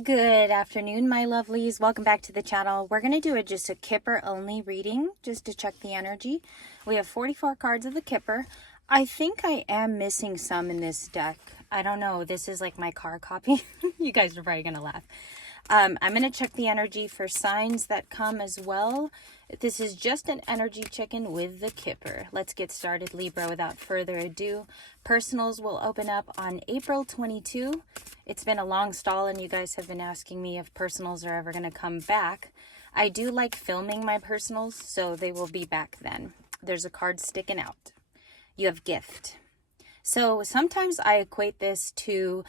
Good afternoon, my lovelies. Welcome back to the channel. We're going to do just a Kipper only reading just to check the energy. We have 44 cards of the Kipper. I think I am missing some in this deck. I don't know. This is like my car copy. You guys are probably going to laugh. I'm going to check the energy for signs that come as well. This is just an energy check-in with the Kipper. Let's get started, Libra, without further ado. Personals will open up on April 22. It's been a long stall, and you guys have been asking me if personals are ever going to come back. I do like filming my personals, so they will be back then. There's a card sticking out. You have gift. So sometimes I equate this to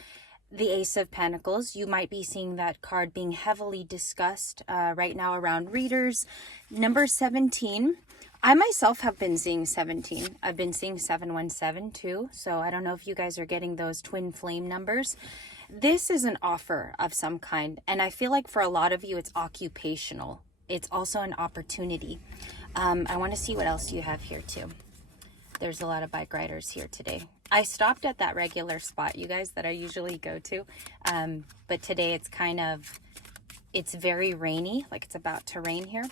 the Ace of Pentacles. You might be seeing that card being heavily discussed right now around readers. Number 17. I myself have been seeing 17. I've been seeing 717 too. So I don't know if you guys are getting those twin flame numbers. This is an offer of some kind. And I feel like for a lot of you, it's occupational. It's also an opportunity. I want to see what else you have here too. There's a lot of bike riders here today. I stopped at that regular spot, you guys, that I usually go to. But today it's very rainy, like it's about to rain here.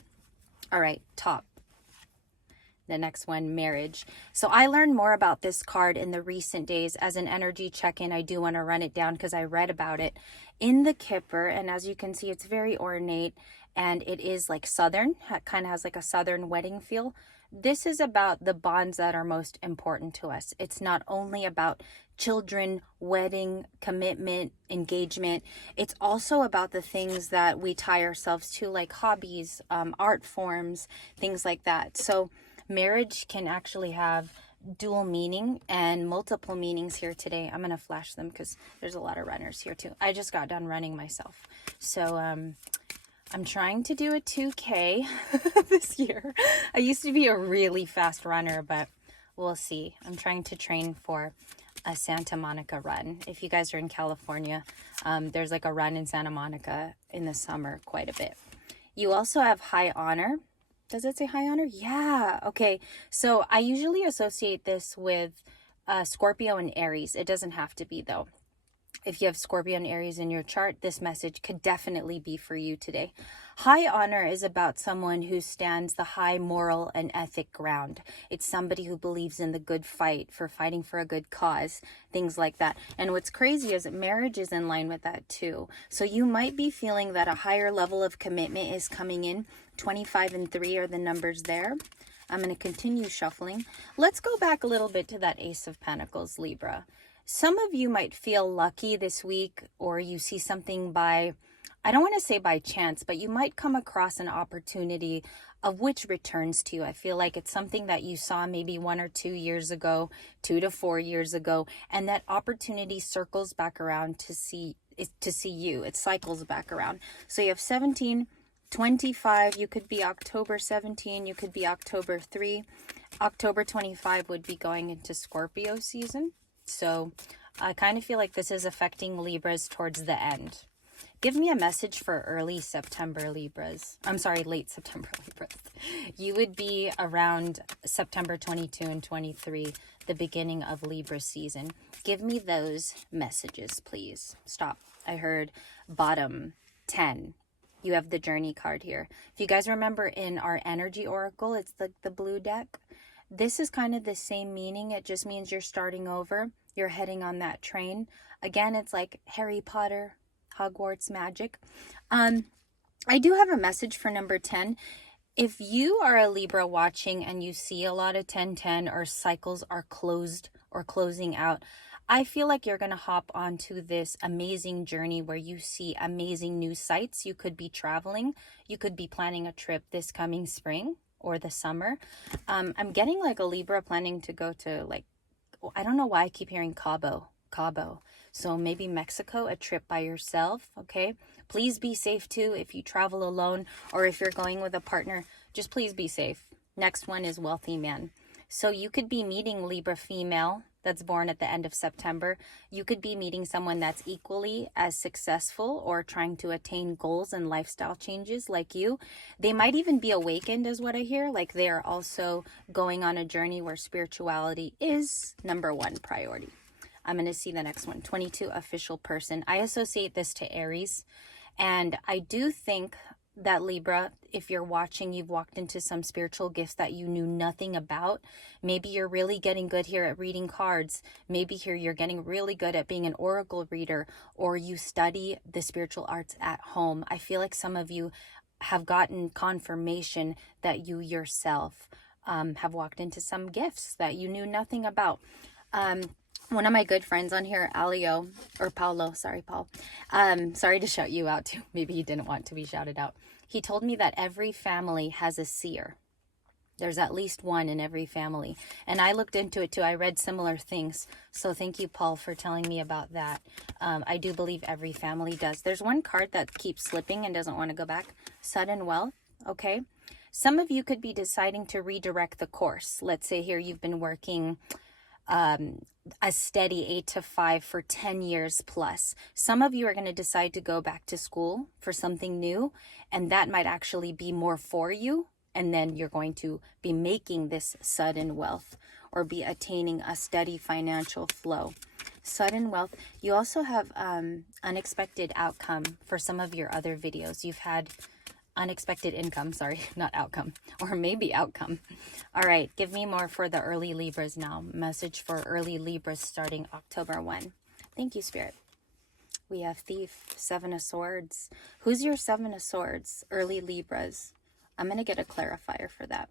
All right, top. The next one, marriage. So I learned more about this card in the recent days as an energy check-in. I do want to run it down because I read about it in the Kipper. And as you can see, it's very ornate and it is like Southern. It kind of has like a Southern wedding feel. This is about the bonds that are most important to us. It's not only about children, wedding, commitment, engagement. It's also about the things that we tie ourselves to, like hobbies, art forms, things like that. So marriage can actually have dual meaning and multiple meanings here today. I'm going to flash them because there's a lot of runners here too. I just got done running myself. So, I'm trying to do a 2K this year. I used to be a really fast runner, but we'll see. I'm trying to train for a Santa Monica run. If you guys are in California, there's like a run in Santa Monica in the summer quite a bit. You also have high honor. Does it say high honor? Yeah. Okay. So I usually associate this with Scorpio and Aries. It doesn't have to be though. If you have Scorpio and Aries in your chart, this message could definitely be for you today. High honor is about someone who stands the high moral and ethic ground. It's somebody who believes in the good fight, for fighting for a good cause, things like that. And what's crazy is that marriage is in line with that too. So you might be feeling that a higher level of commitment is coming in. 25 and 3 are the numbers there. I'm going to continue shuffling. Let's go back a little bit to that Ace of Pentacles, Libra. Some of you might feel lucky this week, or you see something by, I don't want to say by chance, but you might come across an opportunity of which returns to you. I feel like it's something that you saw maybe 1 or 2 years ago, 2 to 4 years ago, and that opportunity circles back around to see you. It cycles back around. So you have 17, 25, you could be October 17, you could be October 3. October 25 would be going into Scorpio season. So I kind of feel like this is affecting Libras towards the end. Give me a message for early September Libras. I'm sorry, late September Libras. You would be around September 22 and 23, the beginning of Libra season. Give me those messages, please. Stop. I heard bottom 10. You have the journey card here. If you guys remember in our energy oracle, it's the blue deck. This is kind of the same meaning. It just means you're starting over. You're heading on that train. Again, it's like Harry Potter, Hogwarts magic. I do have a message for number 10. If you are a Libra watching and you see a lot of 1010 or cycles are closed or closing out, I feel like you're going to hop onto this amazing journey where you see amazing new sights. You could be traveling. You could be planning a trip this coming spring or the summer. I'm getting like a Libra planning to go to like, I don't know why I keep hearing Cabo. So maybe Mexico, a trip by yourself, okay? Please be safe too if you travel alone or if you're going with a partner, just please be safe. Next one is wealthy man. So you could be meeting Libra female that's born at the end of September. You could be meeting someone that's equally as successful or trying to attain goals and lifestyle changes like you. They might even be awakened is what I hear. Like they are also going on a journey where spirituality is number one priority. I'm going to see the next one. 22, official person. I associate this to Aries. And I do think that Libra, if you're watching, you've walked into some spiritual gifts that you knew nothing about. Maybe you're really getting good here at reading cards. Maybe here you're getting really good at being an oracle reader, or you study the spiritual arts at home. I feel like some of you have gotten confirmation that you yourself have walked into some gifts that you knew nothing about. One of my good friends on here, Alio, or Paulo, sorry, Paul. Sorry to shout you out too. Maybe he didn't want to be shouted out. He told me that every family has a seer. There's at least one in every family. And I looked into it too. I read similar things. So thank you, Paul, for telling me about that. I do believe every family does. There's one card that keeps slipping and doesn't want to go back. Sudden wealth, okay? Some of you could be deciding to redirect the course. Let's say here you've been working a steady 8 to 5 for 10 years plus. Some of you are going to decide to go back to school for something new, and that might actually be more for you. And then you're going to be making this sudden wealth or be attaining a steady financial flow. Sudden wealth. You also have unexpected outcome for some of your other videos. You've had unexpected income, sorry, not outcome, or maybe outcome. All right, give me more for the early Libras now. Message for early Libras starting October 1. Thank you, Spirit. We have Thief, 7 of Swords. Who's your 7 of Swords? Early Libras. I'm going to get a clarifier for that.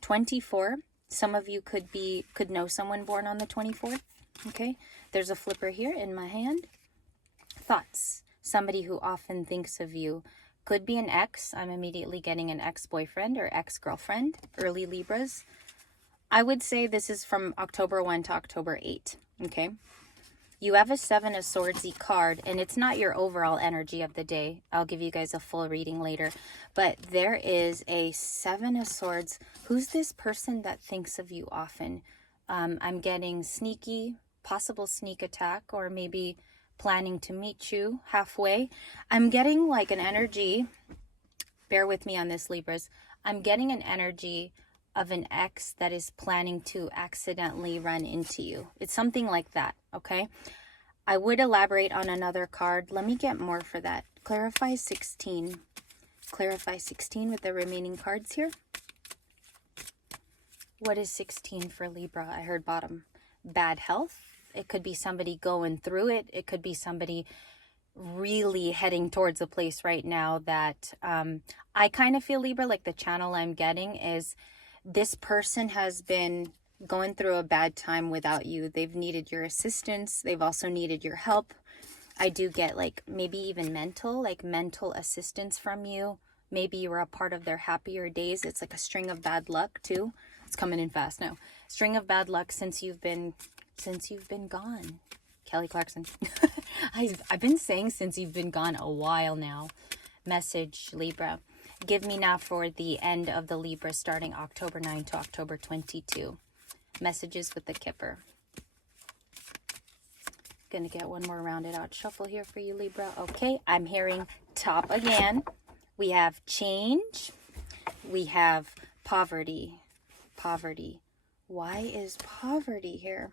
24. Some of you could know someone born on the 24th. Okay, there's a flipper here in my hand. Thoughts. Somebody who often thinks of you. Could be an ex. I'm immediately getting an ex-boyfriend or ex-girlfriend. Early Libras. I would say this is from October 1 to October 8. Okay. You have a 7 of Swordsy card, and it's not your overall energy of the day. I'll give you guys a full reading later. But there is a 7 of Swords. Who's this person that thinks of you often? I'm getting sneaky, possible sneak attack, or maybe planning to meet you halfway. I'm getting like an energy, bear with me on this, Libras. I'm getting an energy of an ex that is planning to accidentally run into you. It's something like that, okay? I would elaborate on another card. Let me get more for that. Clarify 16. Clarify 16 with the remaining cards here. What is 16 for Libra? I heard bottom. Bad health. It could be somebody going through it. It could be somebody really heading towards a place right now that I kind of feel, Libra, like the channel I'm getting is this person has been going through a bad time without you. They've needed your assistance. They've also needed your help. I do get like maybe even mental assistance from you. Maybe you were a part of their happier days. It's like a string of bad luck too. It's coming in fast now. String of bad luck since you've been gone. Kelly Clarkson. I've been saying since you've been gone a while now. Message, Libra. Give me now for the end of the Libra starting October 9 to October 22. Messages with the Kipper. Gonna get one more rounded out shuffle here for you, Libra. Okay, I'm hearing top again. We have change. We have poverty. Poverty. Why is poverty here?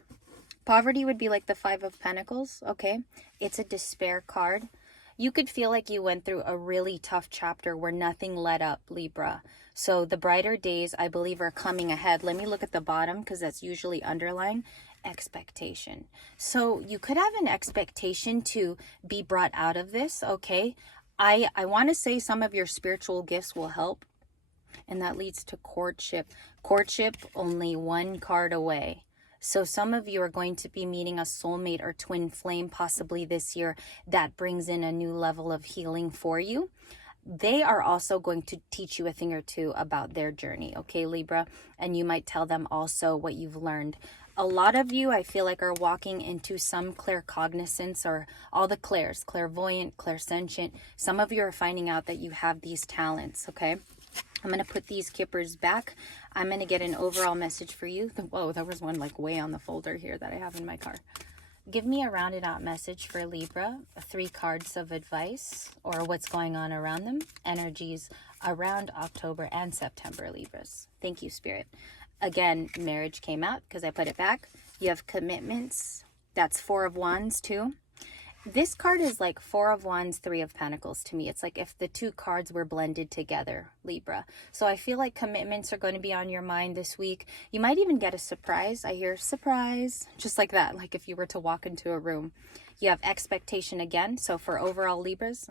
Poverty would be like the 5 of Pentacles, okay? It's a despair card. You could feel like you went through a really tough chapter where nothing led up, Libra. So the brighter days, I believe, are coming ahead. Let me look at the bottom because that's usually underlined. Expectation. So you could have an expectation to be brought out of this, okay? I want to say some of your spiritual gifts will help. And that leads to courtship. Courtship, only one card away. So some of you are going to be meeting a soulmate or twin flame possibly this year that brings in a new level of healing for you. They are also going to teach you a thing or two about their journey, okay, Libra? And you might tell them also what you've learned. A lot of you, I feel like, are walking into some claircognizance or all the clairs, clairvoyant, clairsentient. Some of you are finding out that you have these talents, okay? I'm going to put these Kippers back. I'm going to get an overall message for you. Whoa, there was one like way on the folder here that I have in my car. Give me a rounded out message for Libra. 3 cards of advice or what's going on around them. Energies around October and September, Libras. Thank you, Spirit. Again, marriage came out because I put it back. You have commitments. That's Four of Wands too. This card is like Four of Wands, Three of Pentacles to me. It's like if the two cards were blended together, Libra. So I feel like commitments are going to be on your mind this week. You might even get a surprise. I hear surprise, just like that. Like if you were to walk into a room. You have expectation again. So for overall Libras,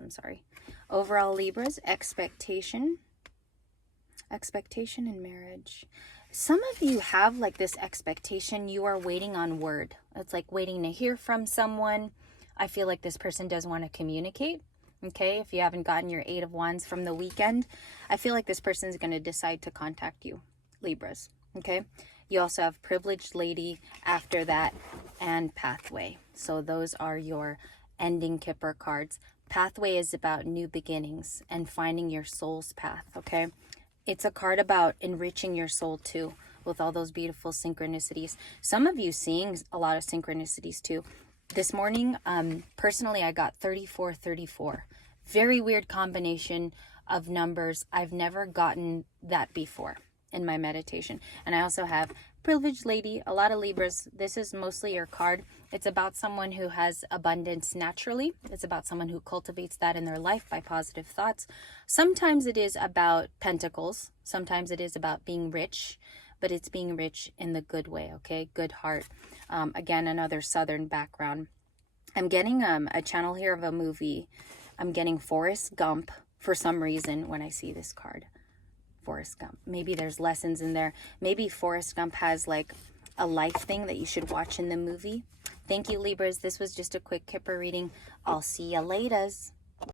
overall Libras, expectation in marriage. Some of you have like this expectation. You are waiting on word. It's like waiting to hear from someone. I feel like this person does want to communicate. Okay, if you haven't gotten your Eight of Wands from the weekend, I feel like this person is going to decide to contact you, Libras. Okay, you also have Privileged Lady after that and Pathway. So those are your ending Kipper cards. Pathway is about new beginnings and finding your soul's path. Okay, it's a card about enriching your soul too, with all those beautiful synchronicities. Some of you seeing a lot of synchronicities too. This morning, personally, I got 3434. Very weird combination of numbers. I've never gotten that before in my meditation. And I also have Privileged Lady, a lot of Libras. This is mostly your card. It's about someone who has abundance naturally. It's about someone who cultivates that in their life by positive thoughts. Sometimes it is about pentacles. Sometimes it is about being rich, but it's being rich in the good way, okay? Good heart. Again, another Southern background. I'm getting a channel here of a movie. I'm getting Forrest Gump for some reason when I see this card. Forrest Gump. Maybe there's lessons in there. Maybe Forrest Gump has like a life thing that you should watch in the movie. Thank you, Libras. This was just a quick Kipper reading. I'll see ya laters.